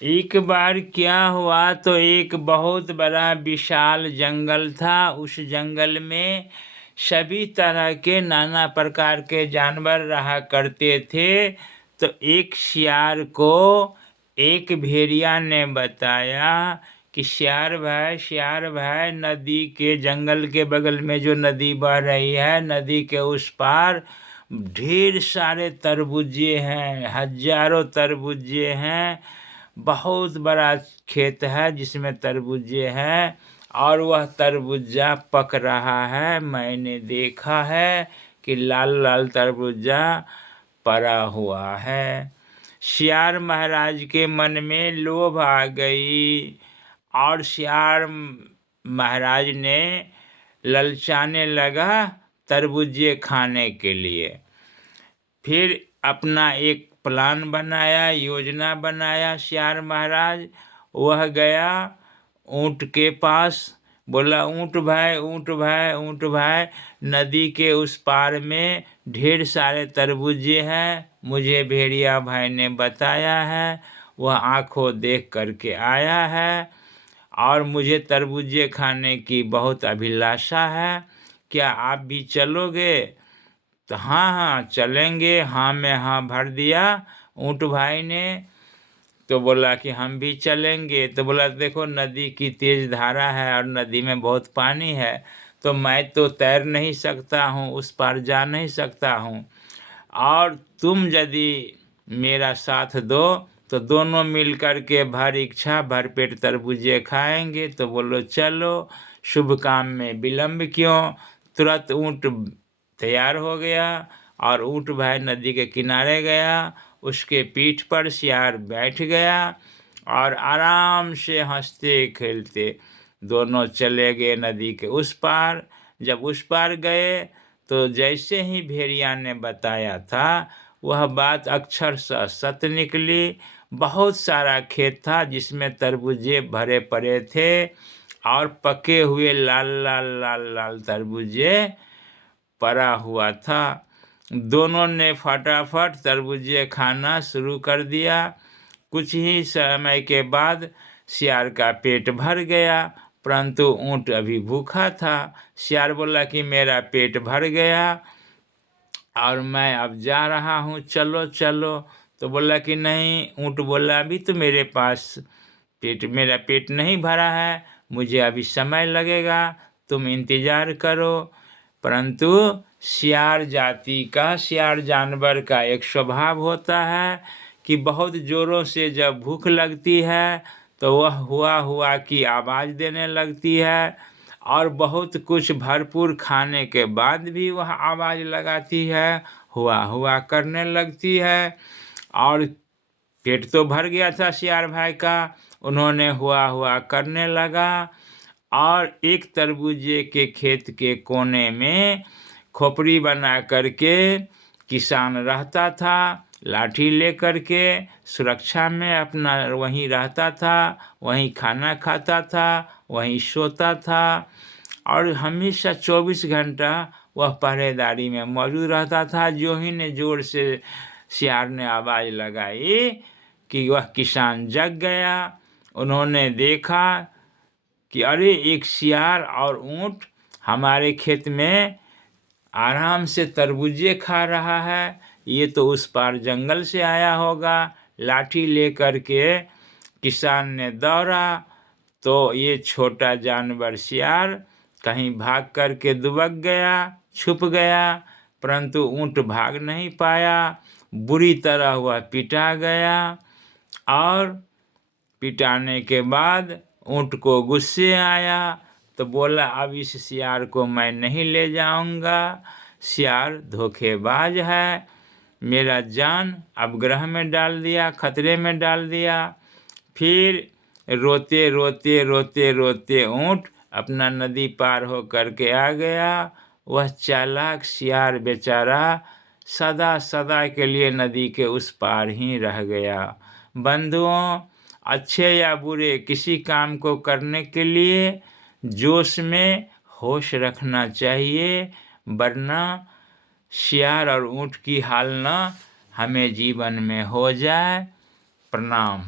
एक बार क्या हुआ तो एक बहुत बड़ा विशाल जंगल था। उस जंगल में सभी तरह के नाना प्रकार के जानवर रहा करते थे। तो एक शियार को एक भेड़िया ने बताया कि शियार भाई, नदी के जंगल के बगल में जो नदी बह रही है, नदी के उस पार ढेर सारे तरबूजे हैं, हजारों तरबूजे हैं। बहुत बड़ा खेत है जिसमें तरबूजे हैं और वह तरबूजा पक रहा है। मैंने देखा है कि लाल लाल तरबूजा पड़ा हुआ है। शियार महाराज के मन में लोभ आ गई और शियार महाराज ने ललचाने लगा तरबूजे खाने के लिए। फिर अपना एक प्लान बनाया, योजना बनाया शियार महाराज। वह गया ऊँट के पास, बोला, ऊँट भाई, ऊँट भाई, ऊँट भाई, नदी के उस पार में ढेर सारे तरबूजे हैं, मुझे भेड़िया भाई ने बताया है। वह आंखों देख करके आया है और मुझे तरबूजे खाने की बहुत अभिलाषा है। क्या आप भी चलोगे? तो हाँ हाँ चलेंगे, हाँ में हाँ भर दिया ऊँट भाई ने। तो बोला कि हम भी चलेंगे। तो बोला, देखो नदी की तेज धारा है और नदी में बहुत पानी है, तो मैं तो तैर नहीं सकता हूँ, उस पार जा नहीं सकता हूँ, और तुम यदि मेरा साथ दो तो दोनों मिल कर के भर इच्छा भर पेट तरबूजे खाएंगे। तो बोलो चलो, शुभ काम में विलम्ब क्यों। तुरंत ऊँट तैयार हो गया और ऊँट भाई नदी के किनारे गया। उसके पीठ पर शियार बैठ गया और आराम से हंसते खेलते दोनों चले गए नदी के उस पार। जब उस पार गए तो जैसे ही भेड़िया ने बताया था वह बात अक्षरशः सत्य निकली। बहुत सारा खेत था जिसमें तरबूजे भरे पड़े थे और पके हुए लाल लाल लाल लाल तरबूजे पड़ा हुआ था। दोनों ने फटाफट तरबूजे खाना शुरू कर दिया। कुछ ही समय के बाद शियार का पेट भर गया, परंतु ऊँट अभी भूखा था। शियार बोला कि मेरा पेट भर गया और मैं अब जा रहा हूँ, चलो चलो। तो बोला कि नहीं। ऊँट बोला, अभी तो मेरा पेट नहीं भरा है, मुझे अभी समय लगेगा, तुम इंतज़ार करो। परंतु शियार जानवर का एक स्वभाव होता है कि बहुत ज़ोरों से जब भूख लगती है तो वह हुआ हुआ की आवाज़ देने लगती है, और बहुत कुछ भरपूर खाने के बाद भी वह आवाज़ लगाती है, हुआ हुआ करने लगती है। और पेट तो भर गया था शियार भाई का, उन्होंने हुआ हुआ करने लगा। और एक तरबूजे के खेत के कोने में खोपड़ी बना करके किसान रहता था, लाठी लेकर के सुरक्षा में अपना वहीं रहता था, वहीं खाना खाता था, वहीं सोता था और हमेशा 24 घंटा वह पहरेदारी में मौजूद रहता था। जो ही ने जोर से शियार ने आवाज़ लगाई कि वह किसान जग गया। उन्होंने देखा कि अरे, एक शियार और ऊँट हमारे खेत में आराम से तरबूजे खा रहा है, ये तो उस पार जंगल से आया होगा। लाठी लेकर के किसान ने दौड़ा तो ये छोटा जानवर शियार कहीं भाग करके दुबक गया, छुप गया, परंतु ऊँट भाग नहीं पाया। बुरी तरह वह पिटा गया और पिटाने के बाद ऊँट को गुस्से आया तो बोला, अब इस शियार को मैं नहीं ले जाऊंगा, शियार धोखेबाज है, मेरा जान अब ग्रह में डाल दिया, खतरे में डाल दिया। फिर रोते रोते रोते रोते ऊँट अपना नदी पार हो करके आ गया। वह चालाक शियार बेचारा सदा सदा के लिए नदी के उस पार ही रह गया। बंधुओं, अच्छे या बुरे किसी काम को करने के लिए जोश में होश रखना चाहिए, वरना शियार और ऊँट की हाल न हमें जीवन में हो जाए। प्रणाम।